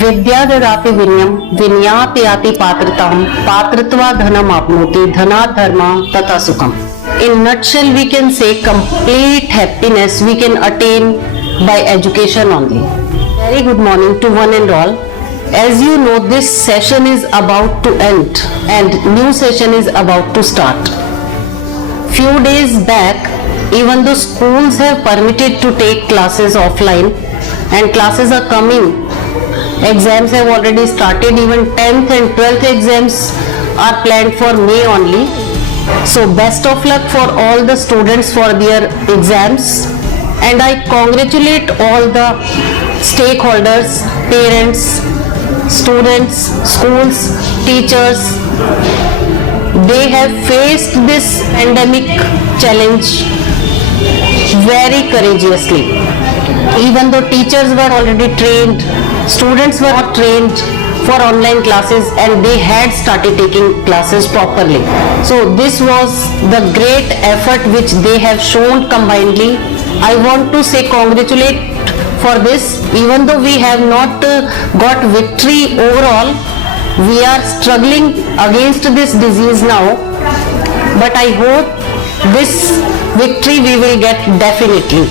विद्या ददाति विनयम विनयात याति पात्रताम पात्रत्वा धनम आपनोति धनात् धर्मा तथा सुखम. In nutshell, we can say complete happiness we can attain by education only. Very good morning to one and all. As you know, this session is about to end and new session is about to start. Few days back, even though schools have permitted to take classes offline and classes are coming, exams have already started. Even 10th and 12th exams are planned for May only. So best of luck for all the students for their exams, and I congratulate all the stakeholders, parents, students, schools, teachers. They have faced this pandemic challenge very courageously. Even though teachers were already trained, students were not trained for online classes and they had started taking classes properly. So this was the great effort which they have shown combinedly. I want to say congratulate for this. Even though we have not got victory overall, we are struggling against this disease now, but I hope this victory we will get definitely.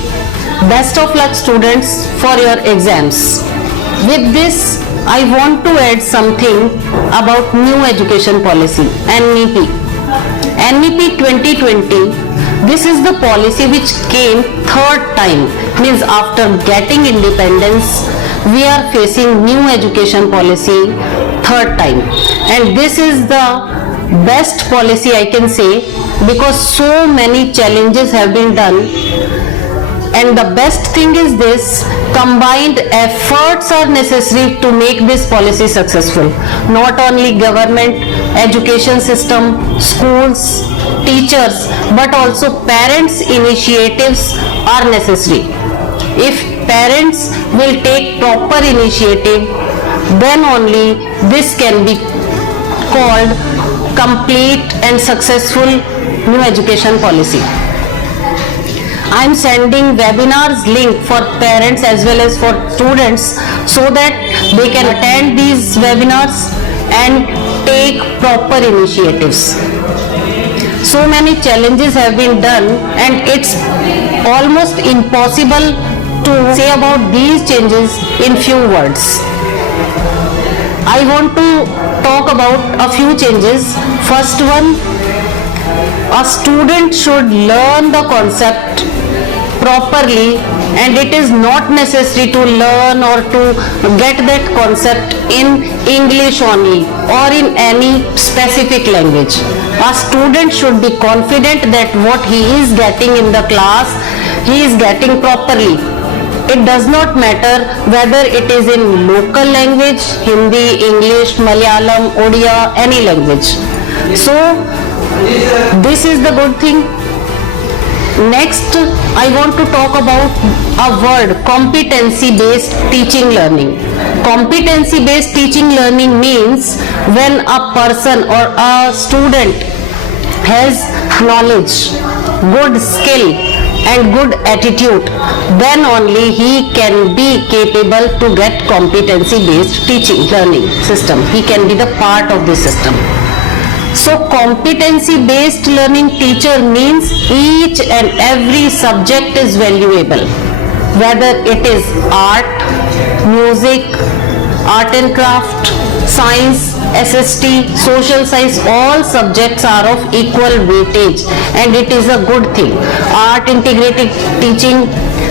Best of luck students for your exams. With this, I want to add something about new education policy, NEP. NEP 2020, this is the policy which came third time, means after getting independence, we are facing new education policy third time. And this is the best policy I can say, because so many challenges have been done. And the best thing is this, combined efforts are necessary to make this policy successful. Not only government, education system, schools, teachers, but also parents' initiatives are necessary. If parents will take proper initiative, then only this can be called complete and successful new education policy. I am sending webinars link for parents as well as for students so that they can attend these webinars and take proper initiatives. So many challenges have been done and it's almost impossible to say about these changes in few words. I want to talk about a few changes. First one, a student should learn the concept properly, and it is not necessary to learn or to get that concept in English only or in any specific language. A student should be confident that what he is getting in the class, he is getting properly. It does not matter whether it is in local language, Hindi, English, Malayalam, Odia, any language. So this is the good thing. Next, I want to talk about a word, competency-based teaching learning. Competency-based teaching learning means when a person or a student has knowledge, good skill and good attitude, then only he can be capable to get competency-based teaching learning system. He can be the part of the system. So competency-based learning teacher means each and every subject is valuable. Whether it is art, music, art and craft, science, SST, social science, all subjects are of equal weightage and it is a good thing. Art integrated teaching,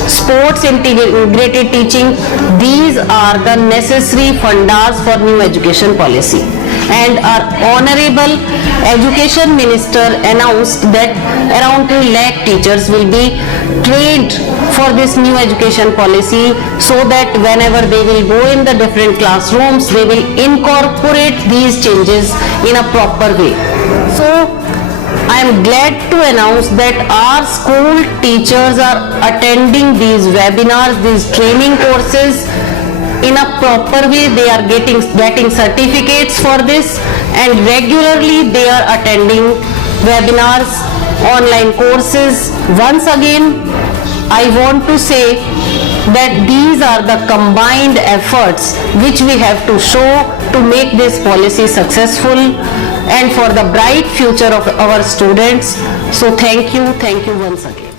sports integrated teaching, these are the necessary fundas for new education policy. And our Honorable Education Minister announced that around 2 lakh teachers will be trained for this new education policy, so that whenever they will go in the different classrooms, they will incorporate these changes in a proper way. So I am glad to announce that our school teachers are attending these webinars, these training courses in a proper way. They are getting certificates for this, and regularly they are attending webinars, online courses. Once again, I want to say that these are the combined efforts which we have to show to make this policy successful and for the bright future of our students. So thank you once again.